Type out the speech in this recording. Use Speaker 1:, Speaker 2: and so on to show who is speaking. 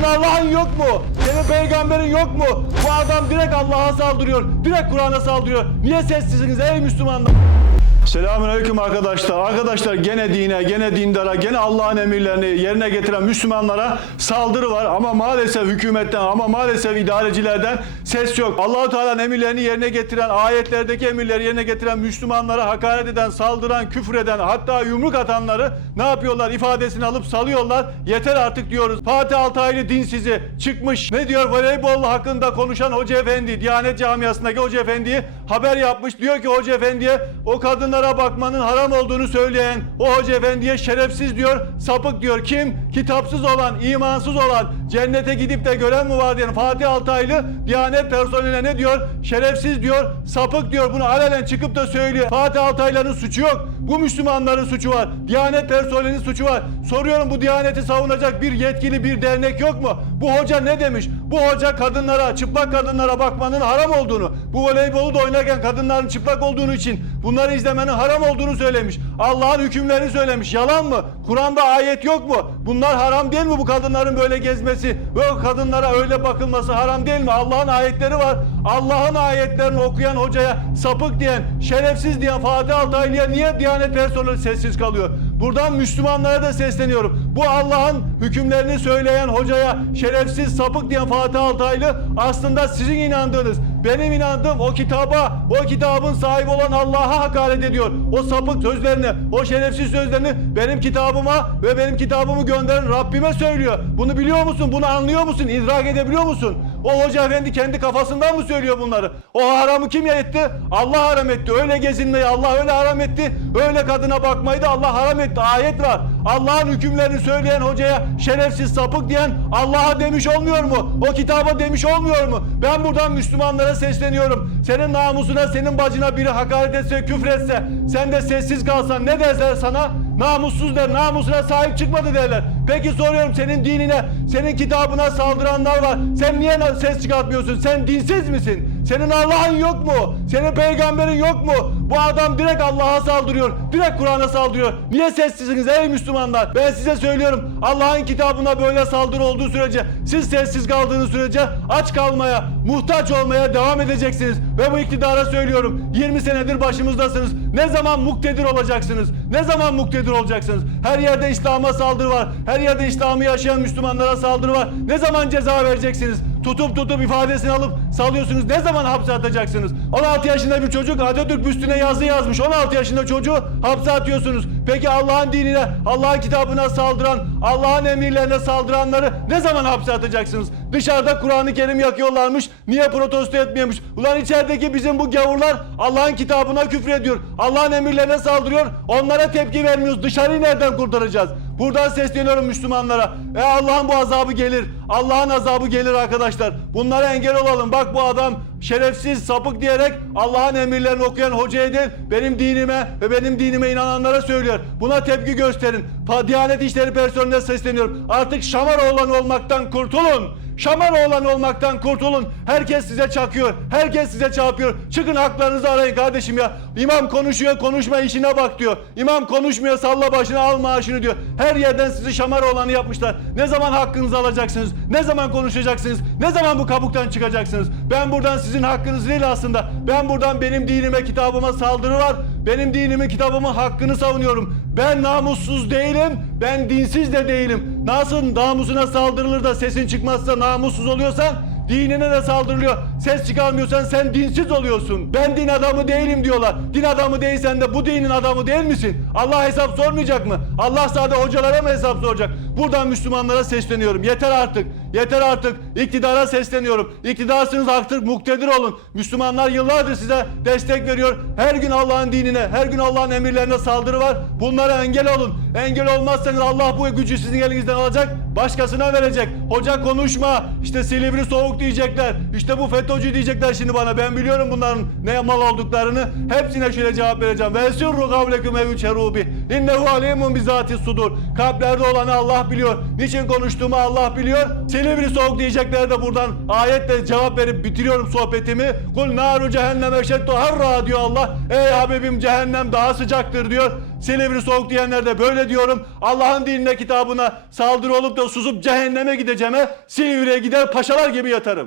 Speaker 1: Senin Allah'ın yok mu? Senin peygamberin yok mu? Bu adam direkt Allah'a saldırıyor. Direkt Kur'an'a saldırıyor. Niye sessizsiniz ey Müslümanlar? Selamünaleyküm arkadaşlar. Arkadaşlar gene dine, gene dindara, gene Allah'ın emirlerini yerine getiren Müslümanlara saldırı var ama maalesef hükümetten ama maalesef idarecilerden ses yok. Allahu Teala'nın emirlerini yerine getiren, ayetlerdeki emirleri yerine getiren Müslümanlara hakaret eden, saldıran, küfür eden, hatta yumruk atanları ne yapıyorlar? ifadesini alıp salıyorlar. Yeter artık diyoruz. Fatih Altaylı dinsizi çıkmış. Ne diyor? Voleybol hakkında konuşan Hoca Efendi, Diyanet Camiası'ndaki Hoca Efendi'yi haber yapmış. Diyor ki Hoca Efendi'ye o kadınlara bakmanın haram olduğunu söyleyen o Hoca Efendi'ye şerefsiz diyor, sapık diyor. Kim? Kitapsız olan, imansız olan, cennete gidip de gören mi var diyen Fatih Altaylı Diyanet personeline ne diyor? Şerefsiz diyor, sapık diyor. Bunu alenen çıkıp da söylüyor. Fatih Altaylı'nın suçu yok. Bu Müslümanların suçu var. Diyanet personelinin suçu var. Soruyorum bu Diyaneti savunacak bir yetkili bir dernek yok mu? Bu hoca ne demiş? Bu hoca kadınlara, çıplak kadınlara bakmanın haram olduğunu, bu voleybolu da oynarken kadınların çıplak olduğunu için bunları izlemenin haram olduğunu söylemiş. Allah'ın hükümlerini söylemiş. Yalan mı? Kur'an'da ayet yok mu? Bunlar haram değil mi bu kadınların böyle gezmesi ve kadınlara öyle bakılması haram değil mi? Allah'ın ayetleri var. Allah'ın ayetlerini okuyan hocaya sapık diyen, şerefsiz diyen Fatih Altaylı'ya niye Diyanet personeli sessiz kalıyor? Buradan Müslümanlara da sesleniyorum. Bu Allah'ın hükümlerini söyleyen hocaya şerefsiz sapık diyen Fatih Altaylı aslında sizin inandığınız, benim inandığım o kitaba, o kitabın sahibi olan Allah'a hakaret ediyor. O sapık sözlerini, o şerefsiz sözlerini benim kitabıma ve benim kitabımı gönderen Rabbime söylüyor. Bunu biliyor musun? Bunu anlıyor musun? İdrak edebiliyor musun? O hoca efendi kendi kafasından mı söylüyor bunları? O haramı kim etti? Allah haram etti. Öyle gezinmeyi Allah öyle haram etti. Öyle kadına bakmayı da Allah haram etti. Ayet var. Allah'ın hükümlerini söyleyen hocaya şerefsiz sapık diyen Allah'a demiş olmuyor mu? O kitaba demiş olmuyor mu? Ben buradan Müslümanlara sesleniyorum. Senin namusuna, senin bacına biri hakaret etse, küfretse, sen de sessiz kalsan ne derler sana? Namussuz der, namusuna sahip çıkmadı derler. Peki soruyorum senin dinine, senin kitabına saldıranlar var. Sen niye ses çıkartmıyorsun? Sen dinsiz misin? Senin Allah'ın yok mu? Senin peygamberin yok mu? Bu adam direkt Allah'a saldırıyor. Direkt Kur'an'a saldırıyor. Niye sessizsiniz ey Müslümanlar? Ben size söylüyorum. Allah'ın kitabına böyle saldırı olduğu sürece, siz sessiz kaldığınız sürece aç kalmaya, muhtaç olmaya devam edeceksiniz. Ve bu iktidara söylüyorum. 20 senedir başımızdasınız. Ne zaman muktedir olacaksınız? Ne zaman muktedir olacaksınız? Her yerde İslam'a saldırı var. Her yerde İslam'ı yaşayan Müslümanlara saldırı var. Ne zaman ceza vereceksiniz? Tutup tutup ifadesini alıp salıyorsunuz. Ne zaman hapse atacaksınız? 16 yaşında bir çocuk Atatürk büstüne yazı yazmış. 16 yaşında çocuğu hapse atıyorsunuz. Peki Allah'ın dinine, Allah'ın kitabına saldıran, Allah'ın emirlerine saldıranları ne zaman hapse atacaksınız? Dışarıda Kur'an-ı Kerim yakıyorlarmış. Niye protesto etmiyormuş? Ulan içerideki bizim bu gavurlar Allah'ın kitabına küfrediyor. Allah'ın emirlerine saldırıyor. Onlara tepki vermiyoruz. Dışarıyı nereden kurtaracağız? Buradan sesleniyorum Müslümanlara. E Allah'ın bu azabı gelir. Allah'ın azabı gelir arkadaşlar. Bunlara engel olalım. Bak bu adam şerefsiz, sapık diyerek Allah'ın emirlerini okuyan hocaya değil, benim dinime ve benim dinime inananlara söylüyor. Buna tepki gösterin. Diyanet İşleri personeline sesleniyorum. Artık Şamaroğlan olmaktan kurtulun. Şamaroğlan olmaktan kurtulun. Herkes size çakıyor. Herkes size çarpıyor. Çıkın haklarınızı arayın kardeşim ya. İmam konuşuyor konuşma işine bak diyor. İmam konuşmuyor salla başını al maaşını diyor. Her yerden sizi Şamaroğlan'ı yapmışlar. Ne zaman hakkınızı alacaksınız? Ne zaman konuşacaksınız? Ne zaman bu kabuktan çıkacaksınız? Ben buradan sizin hakkınız değil aslında. Ben buradan benim dinime kitabıma saldırı var. Benim dinimi kitabımın hakkını savunuyorum. Ben namussuz değilim. Ben dinsiz de değilim. Nasıl namusuna saldırılır da sesin çıkmazsa namussuz oluyorsan dinine de saldırılıyor. Ses çıkarmıyorsan sen dinsiz oluyorsun. Ben din adamı değilim diyorlar. Din adamı değilsen de bu dinin adamı değil misin? Allah hesap sormayacak mı? Allah sadece hocalara mı hesap soracak? Buradan Müslümanlara sesleniyorum. Yeter artık. Yeter artık. İktidara sesleniyorum. İktidarsınız artık muktedir olun. Müslümanlar yıllardır size destek veriyor. Her gün Allah'ın dinine, her gün Allah'ın emirlerine saldırı var. Bunlara engel olun. Engel olmazsanız Allah bu gücü sizin elinizden alacak. Başkasına verecek. Hoca konuşma. İşte Silivri soğuk diyecekler. İşte bu FETÖ'cü diyecekler şimdi bana. Ben biliyorum bunların ne mal olduklarını. Hepsine şöyle cevap vereceğim. Ve sirru kavlekum ev çerubi. İnnehu alimun bizati sudur. Kalplerde olanı Allah biliyor. Niçin konuştuğumu Allah biliyor. Silivri soğuk diyecekler de buradan ayetle cevap verip bitiriyorum sohbetimi. Kul naru cehennem eşeddu harra diyor Allah. Ey Habibim cehennem daha sıcaktır diyor. Silivri soğuk diyenler de böyle diyorum. Allah'ın dinine kitabına saldırı olup da susup cehenneme gideceğime Silivri'ye gider paşalar gibi yatarım.